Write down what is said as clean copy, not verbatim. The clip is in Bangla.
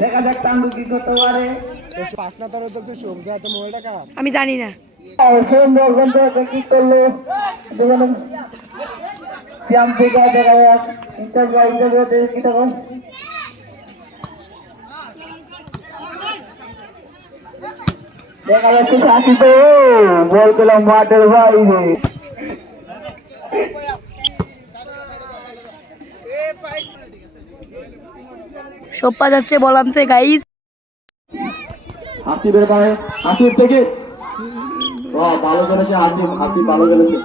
দেখা যাক টান্ডু কি করতে পারে। আমি জানি না। কি করলো শ্যাম থেকে দেখা যাক ইন্টারভিউ কি তখন দেখা যাচ্ছে সাকিব বল পেলাম মাঠের বাইরে। সোপ্পা যাচ্ছে বল আনতে গাইস। হাসিবের পায়ে হাসিব থেকে ভালো করেছে হাসিব ভালো করেছে।